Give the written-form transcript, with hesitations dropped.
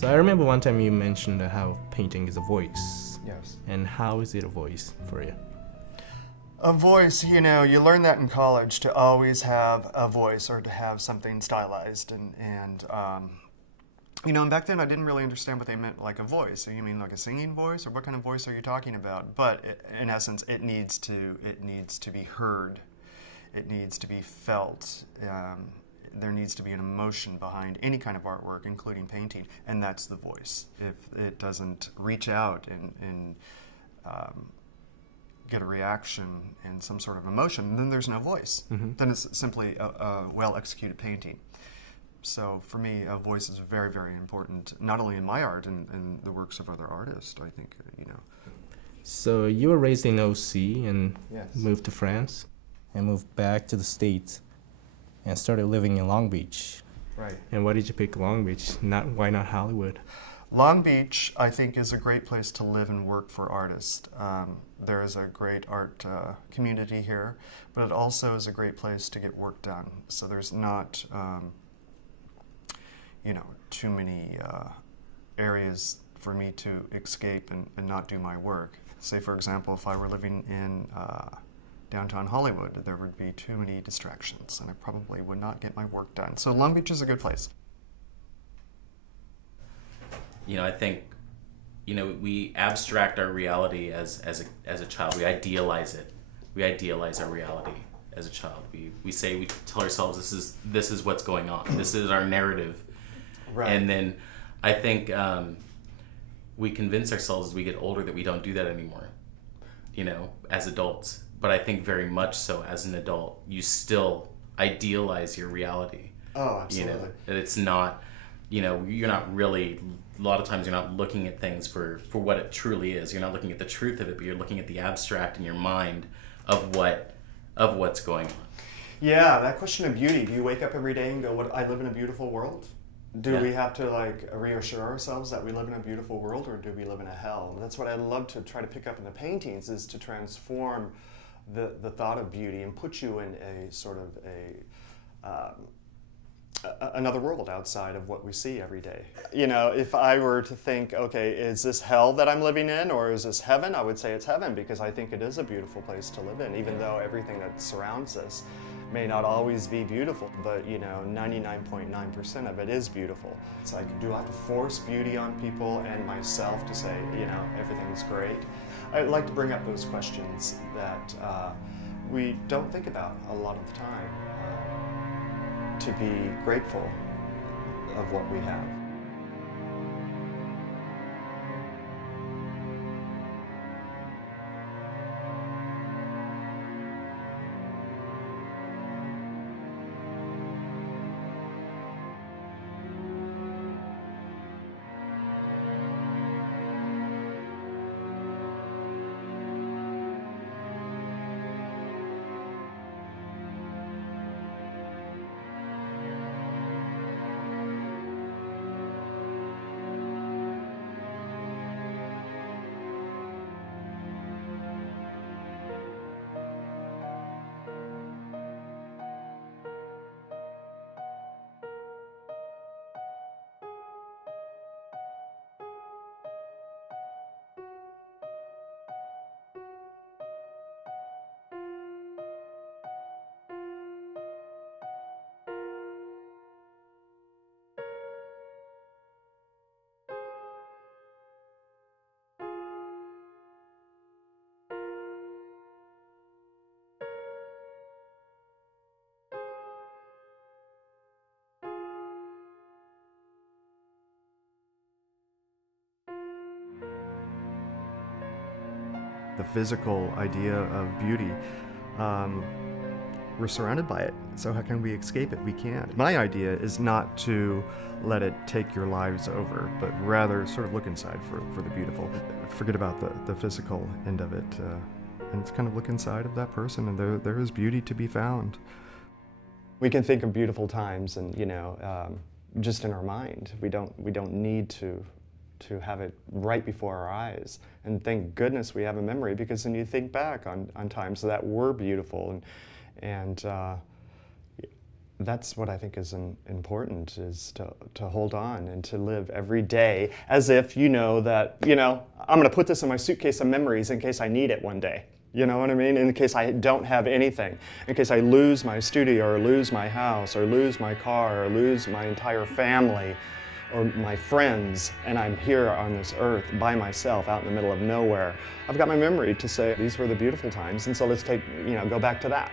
So I remember one time you mentioned how painting is a voice. Yes. And how is it a voice for you? A voice, you know, you learn that in college, to always have a voice or to have something stylized. And you know, and back then I didn't really understand what they meant, like a voice. So you mean like a singing voice, or what kind of voice are you talking about? But in essence, it needs to be heard. It needs to be felt. There needs to be an emotion behind any kind of artwork, including painting, and that's the voice. If it doesn't reach out and get a reaction and some sort of emotion, then there's no voice. Mm-hmm. Then it's simply a well-executed painting. So for me, a voice is very, very important, not only in my art and the works of other artists, I think, you know. So you were raised in OC and Yes. moved to France and moved back to the States and started living in Long Beach. Right. And why did you pick Long Beach? Why not Hollywood? Long Beach, I think, is a great place to live and work for artists. There is a great art community here, but it also is a great place to get work done. So there's not, you know, too many areas for me to escape and not do my work. Say, for example, if I were living in downtown Hollywood, there would be too many distractions, and I probably would not get my work done. So Long Beach is a good place. You know, I think, you know, we abstract our reality as a child. We idealize it. We idealize our reality as a child. We tell ourselves this is what's going on. This is our narrative. Right. And then I think we convince ourselves as we get older that we don't do that anymore, you know, as adults. But I think very much so as an adult, you still idealize your reality. Oh, absolutely. You know, that it's not, you know, you're not really, a lot of times you're not looking at things for what it truly is. You're not looking at the truth of it, but you're looking at the abstract in your mind of what's going on. Yeah, that question of beauty. Do you wake up every day and go, "What? I live in a beautiful world"? Do we have to like reassure ourselves that we live in a beautiful world, or do we live in a hell? And that's what I love to try to pick up in the paintings, is to transform the thought of beauty and put you in a sort of another world outside of what we see every day. You know, if I were to think, okay, is this hell that I'm living in, or is this heaven? I would say it's heaven, because I think it is a beautiful place to live in, even though everything that surrounds us may not always be beautiful, but you know, 99.9% of it is beautiful. It's like, do I have to force beauty on people and myself to say, you know, everything's great? I'd like to bring up those questions that we don't think about a lot of the time, to be grateful of what we have. The physical idea of beauty, we're surrounded by it, so how can we escape it? We can't. My idea is not to let it take your lives over, but rather sort of look inside for the beautiful. Forget about the physical end of it, and it's kind of look inside of that person, and there is beauty to be found. We can think of beautiful times, and you know, just in our mind. We don't need to have it right before our eyes. And thank goodness we have a memory, because then you think back on times that were beautiful, and That's what I think is important, is to hold on and to live every day as if you know that, I'm going to put this in my suitcase of memories in case I need it one day. You know what I mean? In case I don't have anything, in case I lose my studio or lose my house or lose my car or lose my entire family or my friends, and I'm here on this earth by myself out in the middle of nowhere. I've got my memory to say these were the beautiful times, and so let's go back to that.